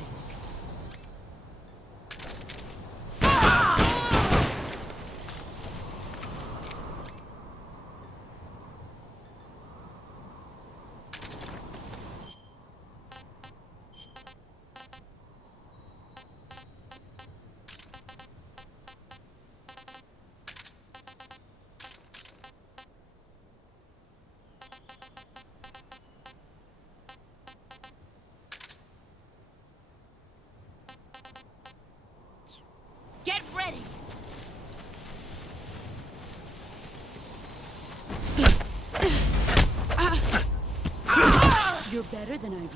Logic. Get ready! You're better than I...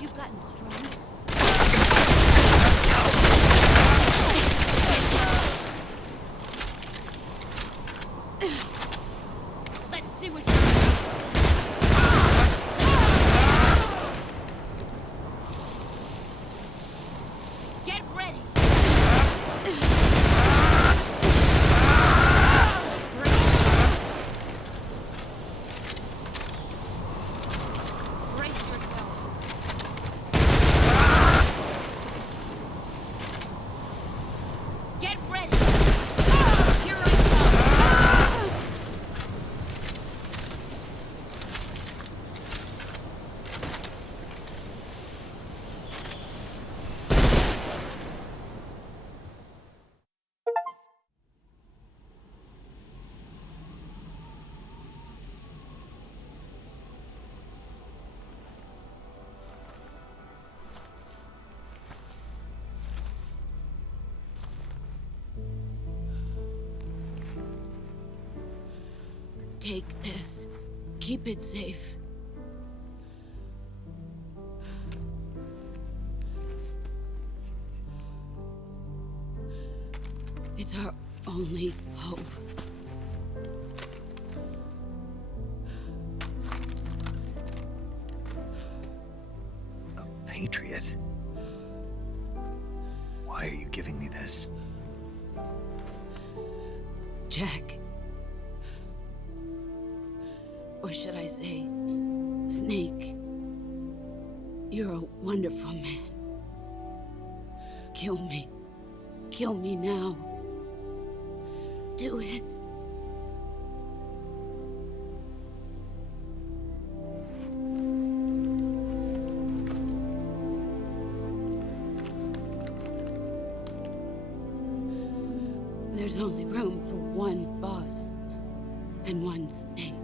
You've gotten strong. Let's see what Get ready. Brace yourself. Get ready! Here I come! Take this. Keep it safe. It's our only hope. A patriot? Why are you giving me this? Jack. Or should I say, Snake? You're a wonderful man. Kill me. Kill me now. Do it. There's only room for one boss and one snake.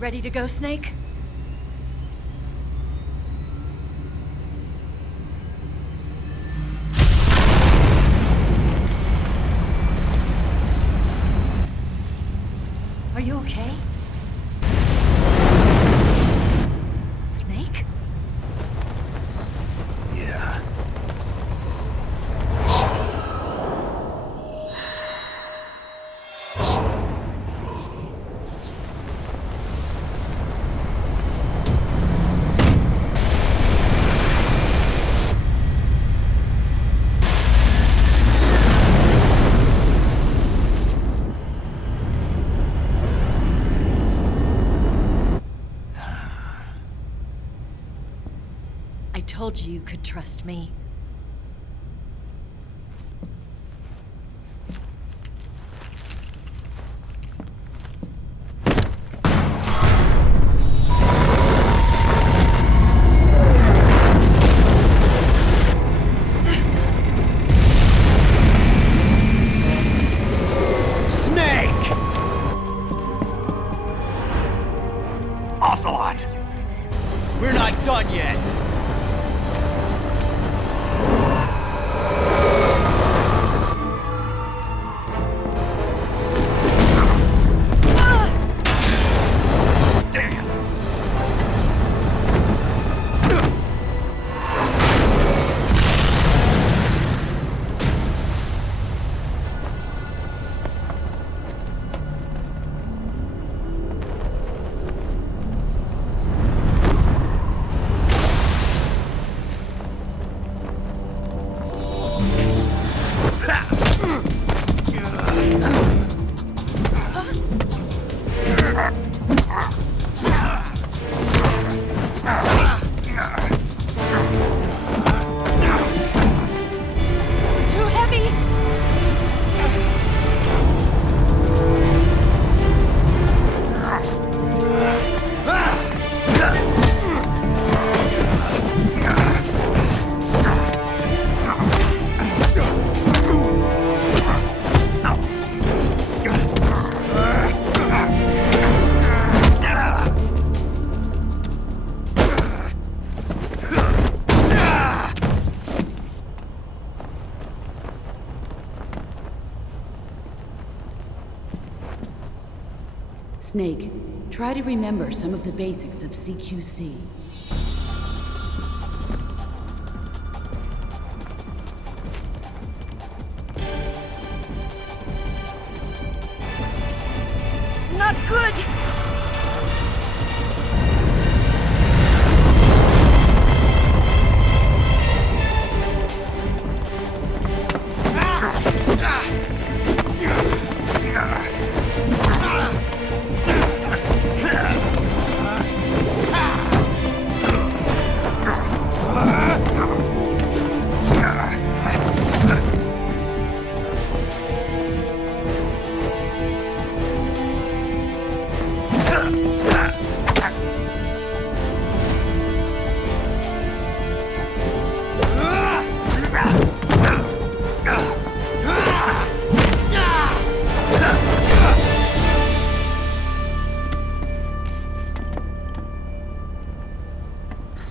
Ready to go, Snake? Are you okay? Snake? Yeah. I told you you could trust me. Snake! Ocelot! We're not done yet. Too heavy! Snake, try to remember some of the basics of CQC. Not good!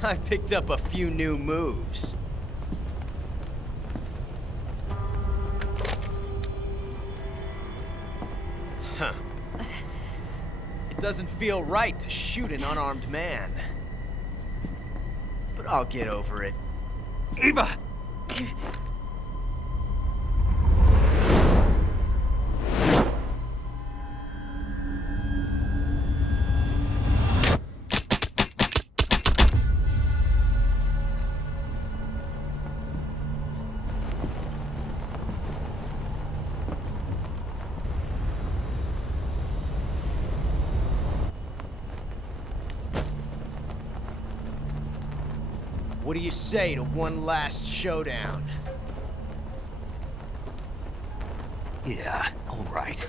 I picked up a few new moves. Huh. It doesn't feel right to shoot an unarmed man. But I'll get over it. Eva! What do you say to one last showdown? Yeah, all right.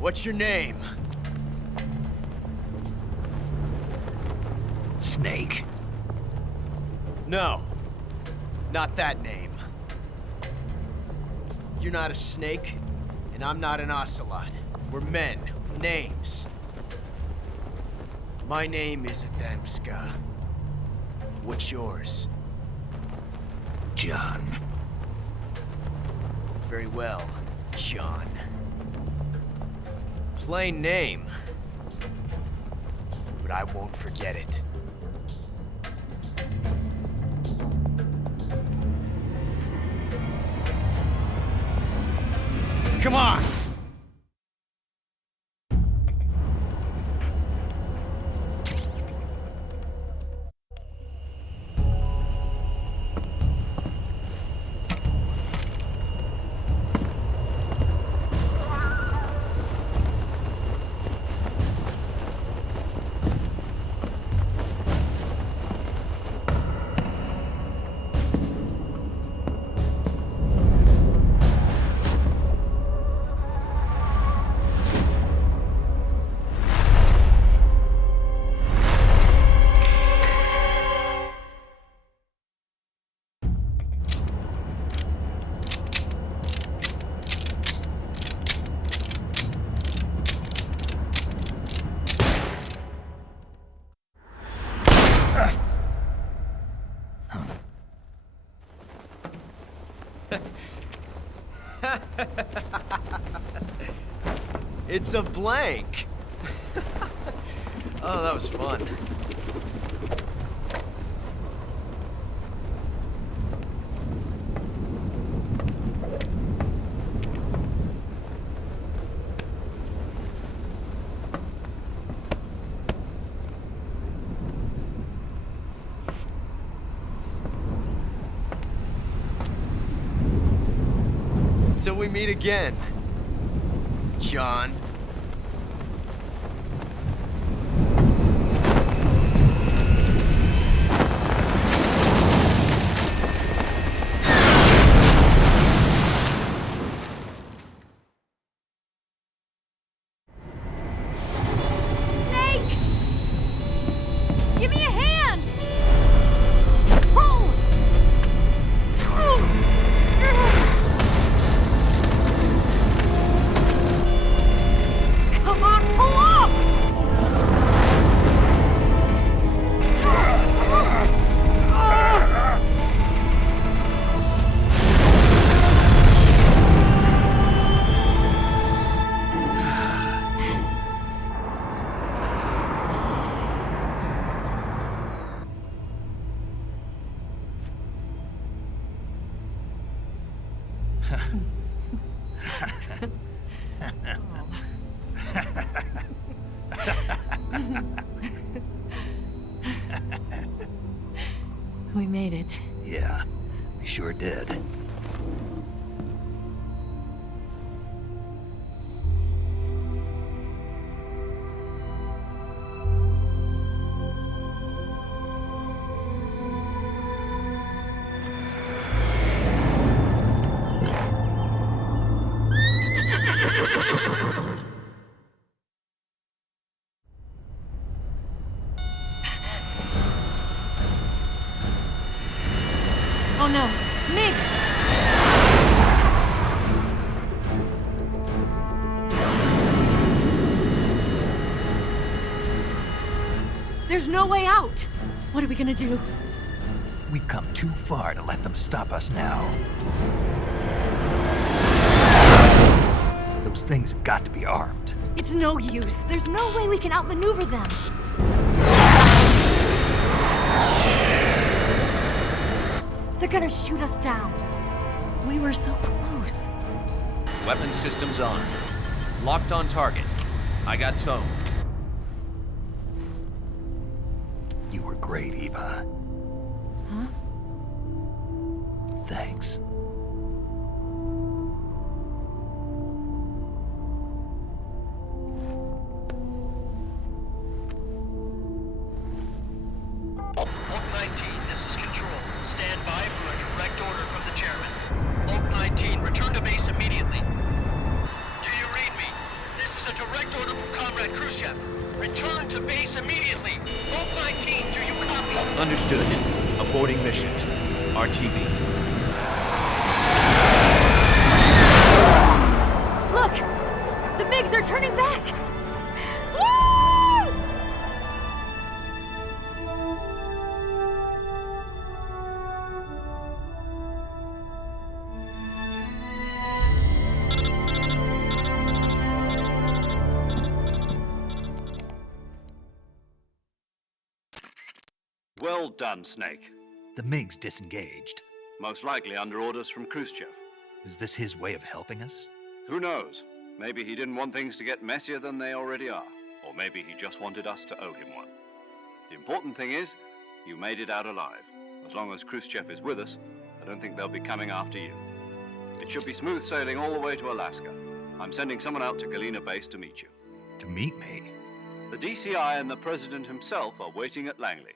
What's your name? Snake. No. Not that name. You're not a snake, and I'm not an ocelot. We're men with names. My name is Adamska. What's yours? John. Very well, John. Plain name. But I won't forget it. Come on! It's a blank. Oh, that was fun. Till we meet again, John. Snake! Give me a hand! Pull! Come on, pull up! We made it. Yeah, we sure did. Oh no, Migs! There's no way out! What are we gonna do? We've come too far to let them stop us now. Those things have got to be armed. It's no use. There's no way we can outmaneuver them. They're gonna shoot us down. We were so close. Weapon systems on. Locked on target. I got tone. You were great, Eva. Huh? Thanks. Oak 19, this is Control. Stand by for a direct order from the chairman. Oak 19, return to base immediately. Do you read me? This is a direct order from Comrade Khrushchev. Return to base immediately. Vault 19, do you copy? Understood. Aborting mission. RTB. Look! The MiGs are turning back! Woo! Well done, Snake. The MiG's disengaged. Most likely under orders from Khrushchev. Is this his way of helping us? Who knows? Maybe he didn't want things to get messier than they already are. Or maybe he just wanted us to owe him one. The important thing is, you made it out alive. As long as Khrushchev is with us, I don't think they'll be coming after you. It should be smooth sailing all the way to Alaska. I'm sending someone out to Galena Base to meet you. To meet me? The DCI and the President himself are waiting at Langley.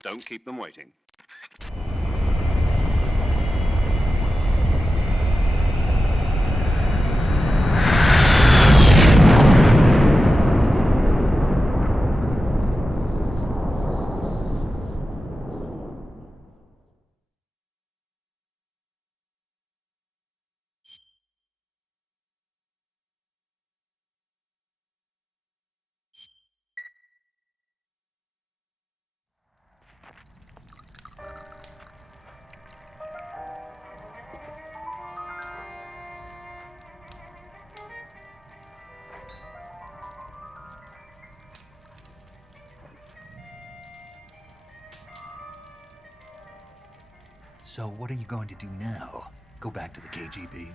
Don't keep them waiting. So what are you going to do now? Go back to the KGB?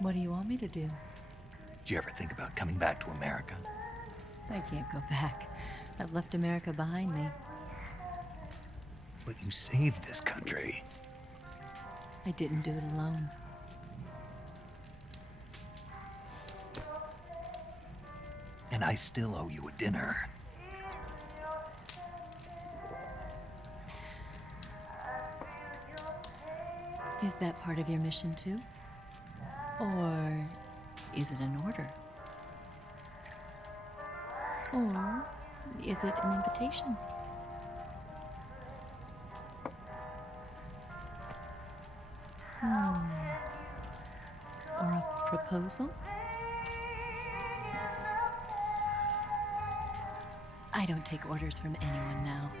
What do you want me to do? Did you ever think about coming back to America? I can't go back. I've left America behind me. But you saved this country. I didn't do it alone. And I still owe you a dinner. Is that part of your mission too? Or is it an order? Or is it an invitation? Or a proposal? I don't take orders from anyone now.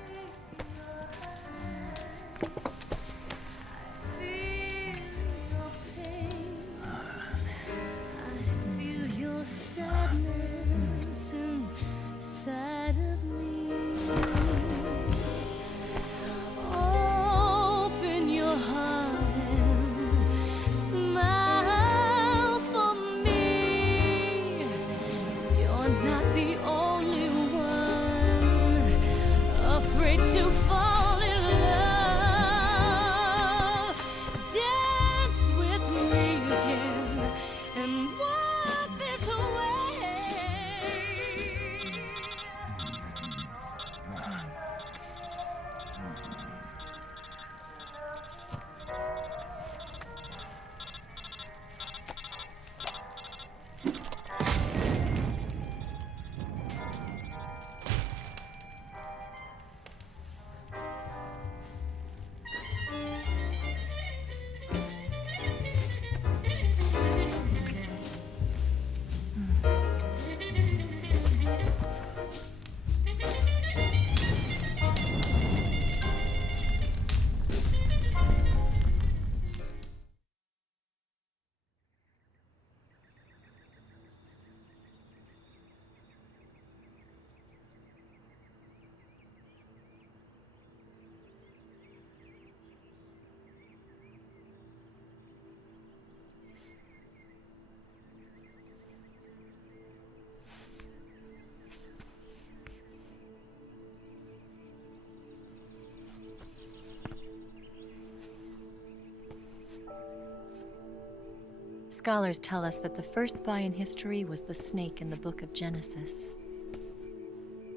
Scholars tell us that the first spy in history was the snake in the book of Genesis.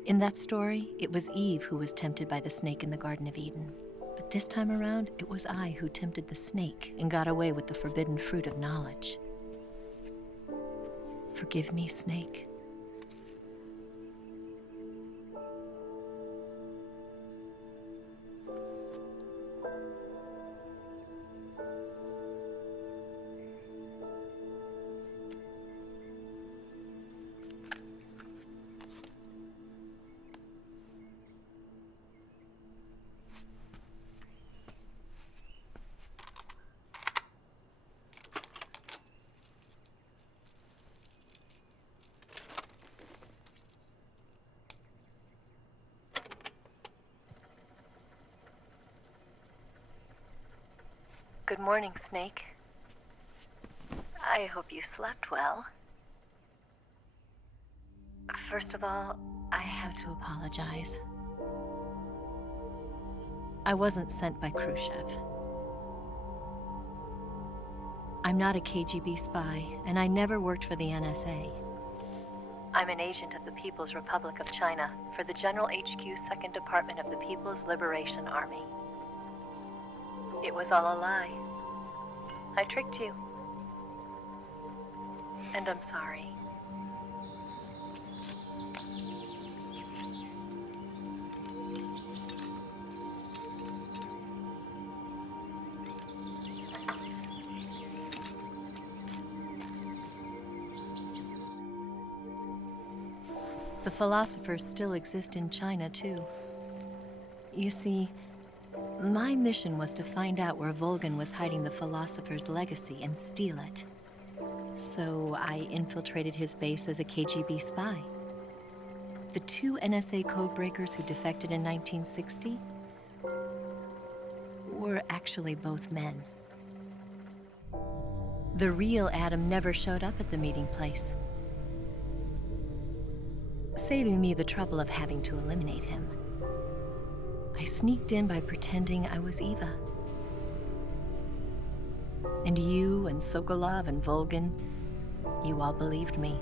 In that story, it was Eve who was tempted by the snake in the Garden of Eden. But this time around, it was I who tempted the snake and got away with the forbidden fruit of knowledge. Forgive me, Snake. Good morning, Snake. I hope you slept well. First of all, I have to apologize. I wasn't sent by Khrushchev. I'm not a KGB spy, and I never worked for the NSA. I'm an agent of the People's Republic of China for the General HQ 2nd Department of the People's Liberation Army. It was all a lie. I tricked you. And I'm sorry. The philosophers still exist in China, too. You see, my mission was to find out where Volgin was hiding the philosopher's legacy and steal it. So I infiltrated his base as a KGB spy. The 2 NSA codebreakers who defected in 1960 were actually both men. The real Adam never showed up at the meeting place, saving me the trouble of having to eliminate him. I sneaked in by pretending I was Eva. And you and Sokolov and Volgin, you all believed me.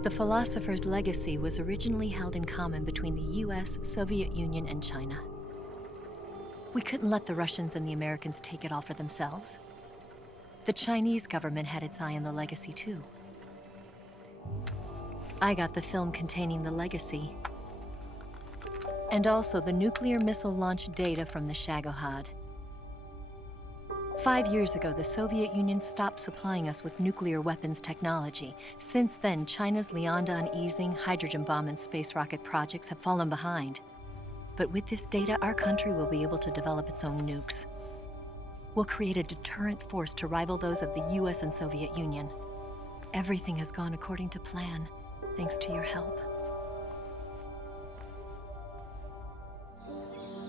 The philosopher's legacy was originally held in common between the US, Soviet Union, and China. We couldn't let the Russians and the Americans take it all for themselves. The Chinese government had its eye on the legacy too. I got the film containing the legacy, and also the nuclear missile launch data from the Shagohod. 5 years ago, the Soviet Union stopped supplying us with nuclear weapons technology. Since then, China's Liaodong easing, hydrogen bomb, and space rocket projects have fallen behind. But with this data, our country will be able to develop its own nukes. We'll create a deterrent force to rival those of the US and Soviet Union. Everything has gone according to plan, thanks to your help.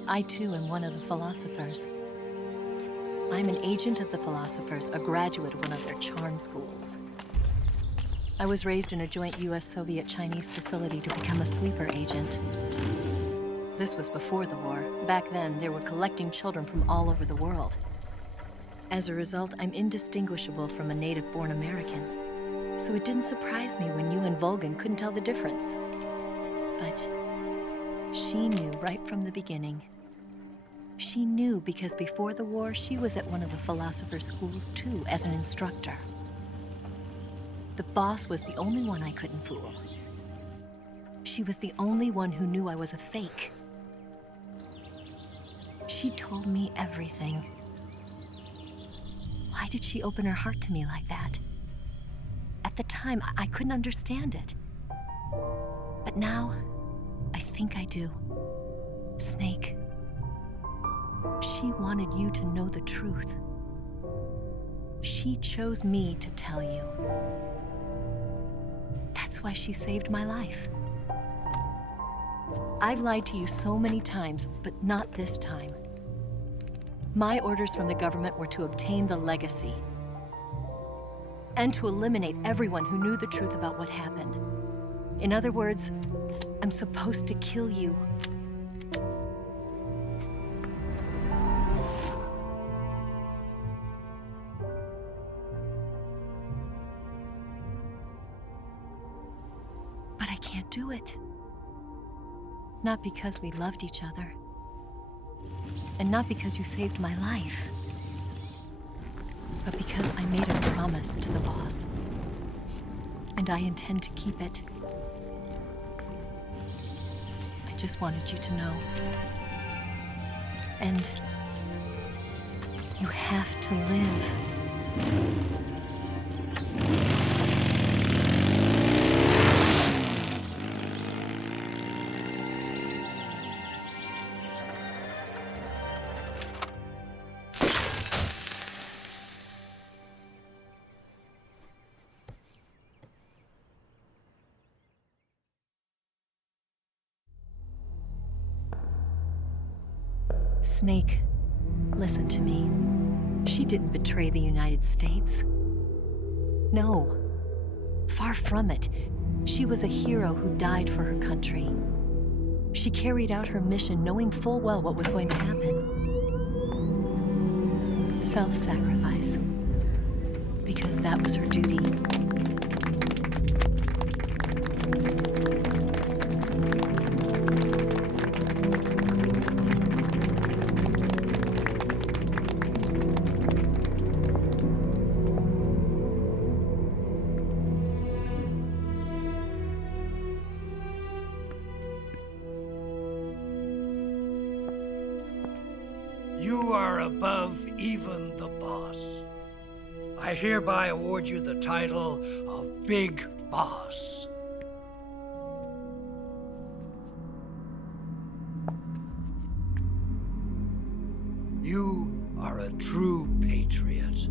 I too am one of the philosophers. I'm an agent of the philosophers, a graduate of one of their charm schools. I was raised in a joint US-Soviet-Chinese facility to become a sleeper agent. This was before the war. Back then, they were collecting children from all over the world. As a result, I'm indistinguishable from a native-born American. So it didn't surprise me when you and Volgin couldn't tell the difference. But she knew right from the beginning. She knew because before the war, she was at one of the philosopher's schools too, as an instructor. The boss was the only one I couldn't fool. She was the only one who knew I was a fake. She told me everything. Why did she open her heart to me like that? At the time, I couldn't understand it. But now, I think I do. Snake. She wanted you to know the truth. She chose me to tell you. That's why she saved my life. I've lied to you so many times, but not this time. My orders from the government were to obtain the legacy and to eliminate everyone who knew the truth about what happened. In other words, I'm supposed to kill you. But I can't do it. Not because we loved each other. And not because you saved my life. but because I made a promise to the boss. And I intend to keep it. I just wanted you to know. And you have to live. Snake, listen to me. She didn't betray the United States. No, far from it. She was a hero who died for her country. She carried out her mission knowing full well what was going to happen. Self-sacrifice. Because that was her duty. You are above even the boss. I hereby award you the title of Big Boss. You are a true patriot.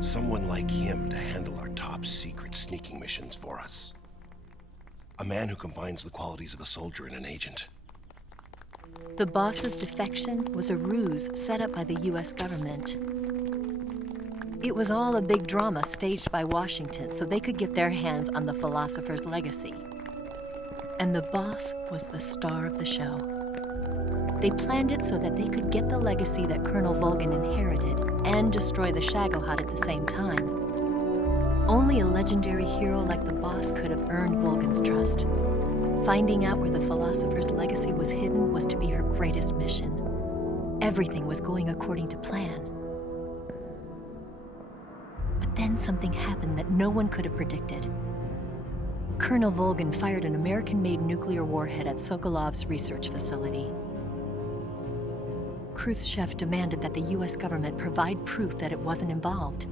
Someone like him to handle our top secret sneaking missions for us. A man who combines the qualities of a soldier and an agent. The boss's defection was a ruse set up by the US government. It was all a big drama staged by Washington so they could get their hands on the philosopher's legacy. And the boss was the star of the show. They planned it so that they could get the legacy that Colonel Volgin inherited and destroy the Shagohod at the same time. Only a legendary hero like the boss could have earned Volgin's trust. Finding out where the philosopher's legacy was hidden was to be her greatest mission. Everything was going according to plan. But then something happened that no one could have predicted. Colonel Volgin fired an American-made nuclear warhead at Sokolov's research facility. Khrushchev demanded that the US government provide proof that it wasn't involved.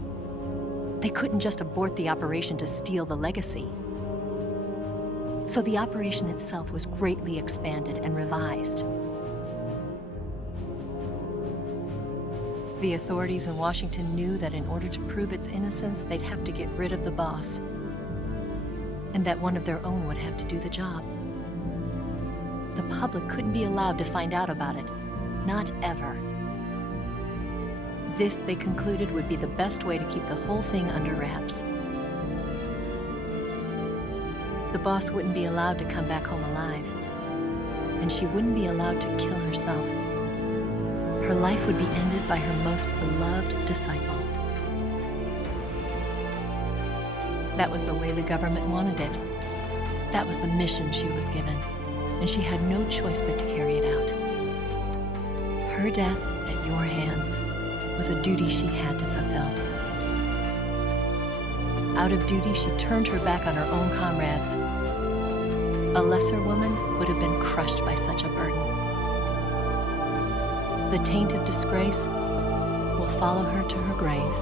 They couldn't just abort the operation to steal the legacy. So the operation itself was greatly expanded and revised. The authorities in Washington knew that in order to prove its innocence, they'd have to get rid of the boss, and that one of their own would have to do the job. The public couldn't be allowed to find out about it. Not ever. This, they concluded, would be the best way to keep the whole thing under wraps. The boss wouldn't be allowed to come back home alive, and she wouldn't be allowed to kill herself. Her life would be ended by her most beloved disciple. That was the way the government wanted it. That was the mission she was given, and she had no choice but to carry it out. Her death at your hands was a duty she had to fulfill. Out of duty, she turned her back on her own comrades. A lesser woman would have been crushed by such a burden. The taint of disgrace will follow her to her grave.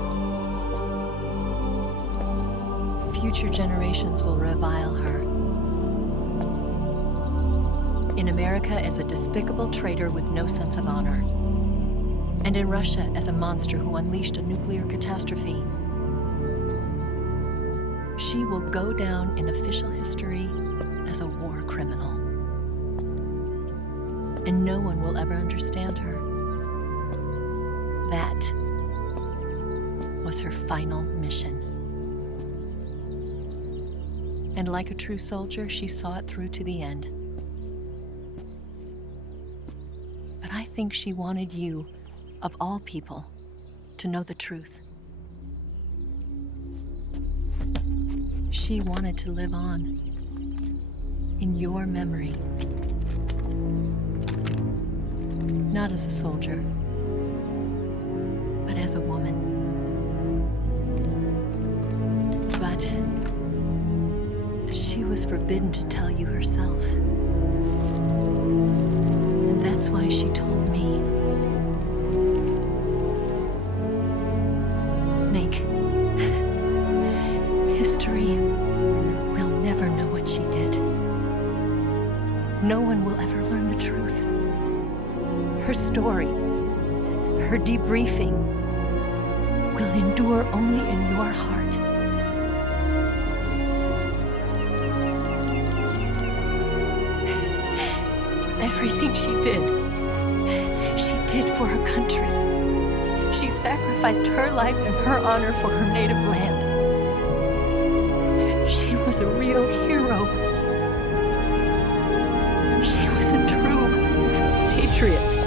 future generations will revile her. In America as a despicable traitor with no sense of honor. And in Russia as a monster who unleashed a nuclear catastrophe. She will go down in official history as a war criminal. And no one will ever understand her. That was her final mission. And like a true soldier, she saw it through to the end. But I think she wanted you, of all people, to know the truth. She wanted to live on in your memory. Not as a soldier, but as a woman. But she was forbidden to tell you herself. And that's why she told me. Snake, history will never know what she did. No one will ever learn the truth. Her story, her debriefing, will endure only in your heart. Everything she did for her country. She sacrificed her life and her honor for her native land. She was a real hero. She was a true patriot.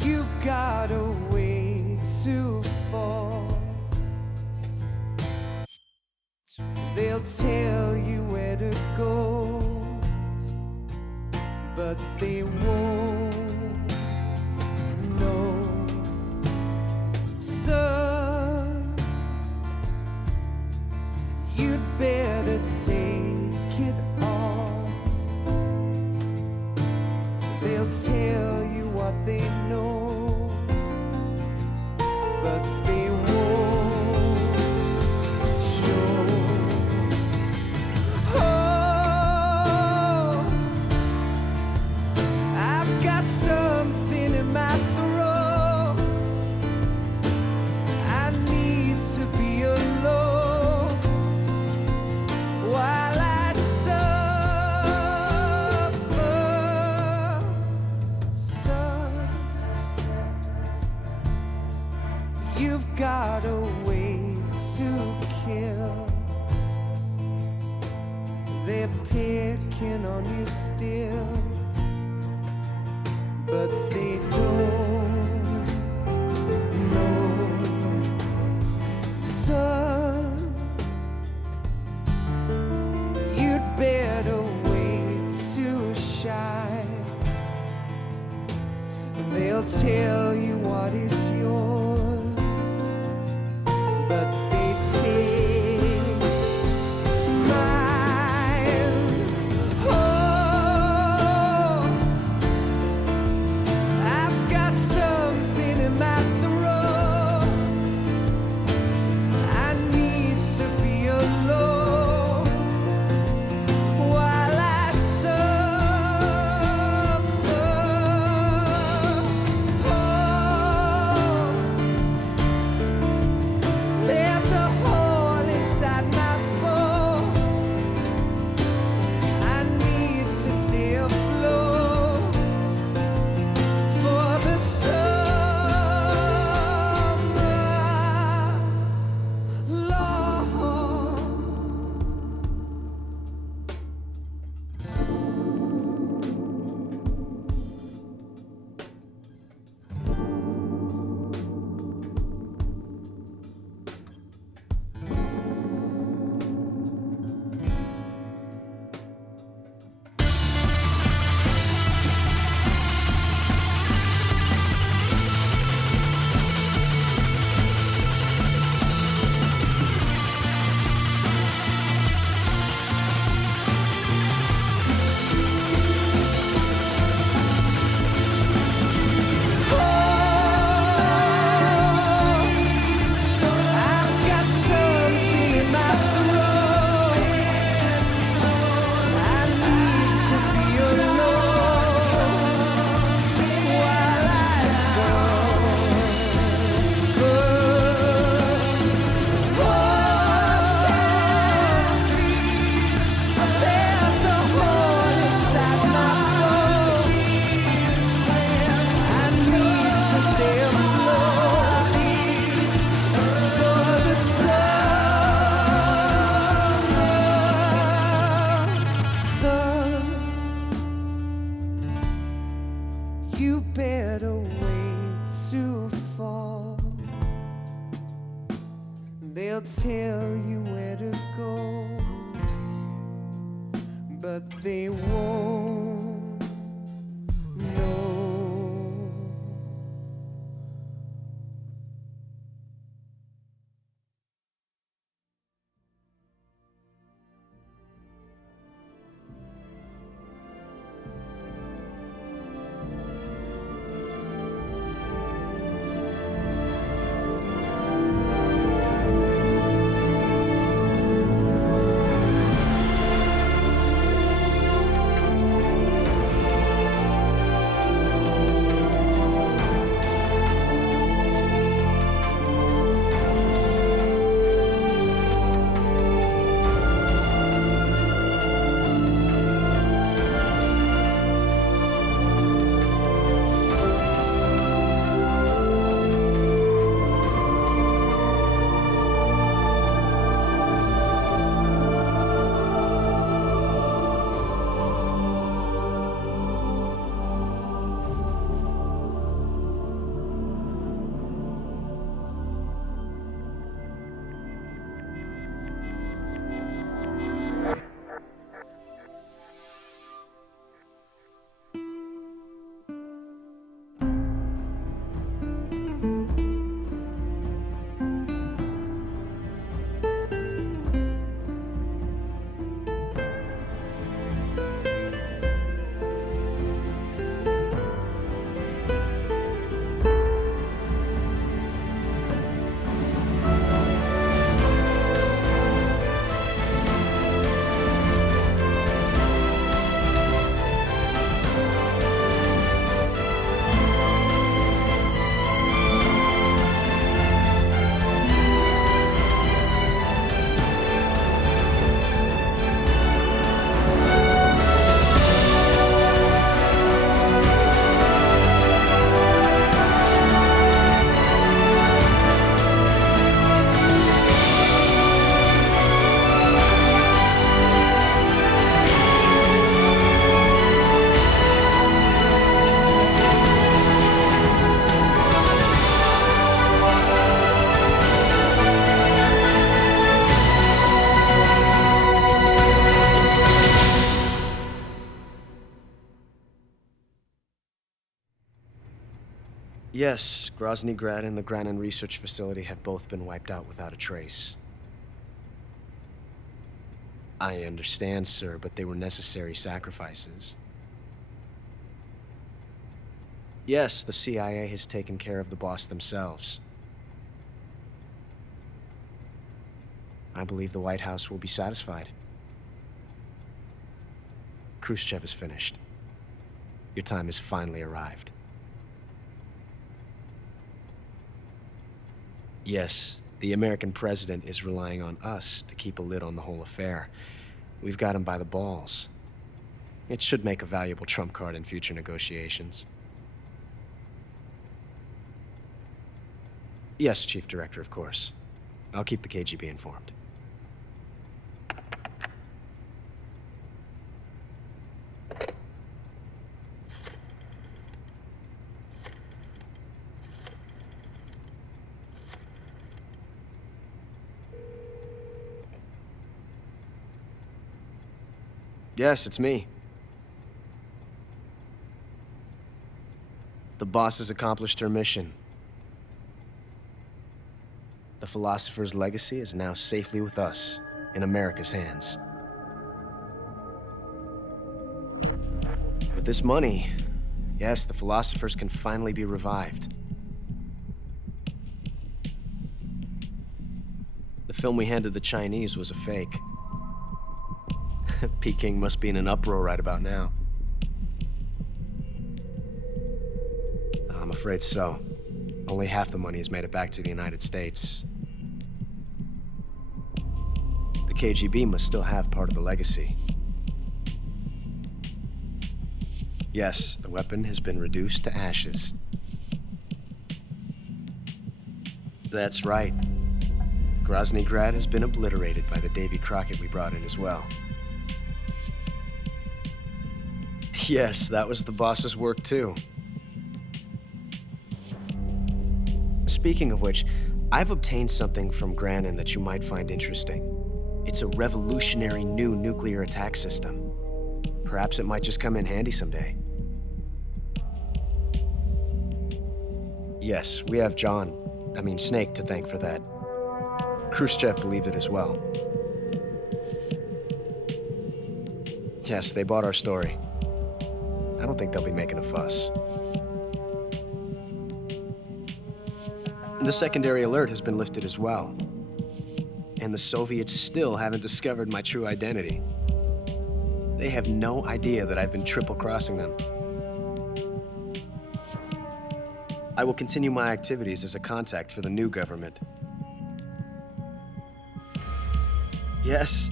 You've got a way to fall. They'll tell you where to go, but they won't know. Son, you'd better take it all. They'll tell you what they know, but they won't show. Oh, I've got something in my throat. I need to be alone while I suffer. Son, you've got a way to kill. They're picking on you still, but they don't know. Son, you'd better wait to shine. They'll tell you what is yours, but they take better way to fall. They'll tell you where to go, but they won't know. Yes, Grozny Grad and the Granin Research Facility have both been wiped out without a trace. I understand, sir, but they were necessary sacrifices. Yes, the CIA has taken care of the boss themselves. I believe the White House will be satisfied. Khrushchev is finished. Your time has finally arrived. Yes, the American president is relying on us to keep a lid on the whole affair. We've got him by the balls. It should make a valuable trump card in future negotiations. Yes, Chief Director, of course. I'll keep the KGB informed. Yes, it's me. The boss has accomplished her mission. The philosopher's legacy is now safely with us, in America's hands. With this money, yes, the philosophers can finally be revived. The film we handed the Chinese was a fake. Peking must be in an uproar right about now. I'm afraid so. Only half the money has made it back to the United States. The KGB must still have part of the legacy. Yes, the weapon has been reduced to ashes. That's right. Grozny Grad has been obliterated by the Davy Crockett we brought in as well. Yes, that was the boss's work too. Speaking of which, I've obtained something from Granin that you might find interesting. It's a revolutionary new nuclear attack system. Perhaps it might just come in handy someday. Yes, we have Snake to thank for that. Khrushchev believed it as well. Yes, they bought our story. I don't think they'll be making a fuss. The secondary alert has been lifted as well. And the Soviets still haven't discovered my true identity. They have no idea that I've been triple-crossing them. I will continue my activities as a contact for the new government. Yes,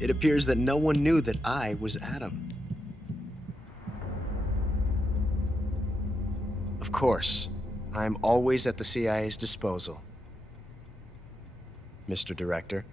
it appears that no one knew that I was Adam. Of course, I'm always at the CIA's disposal, Mr. Director.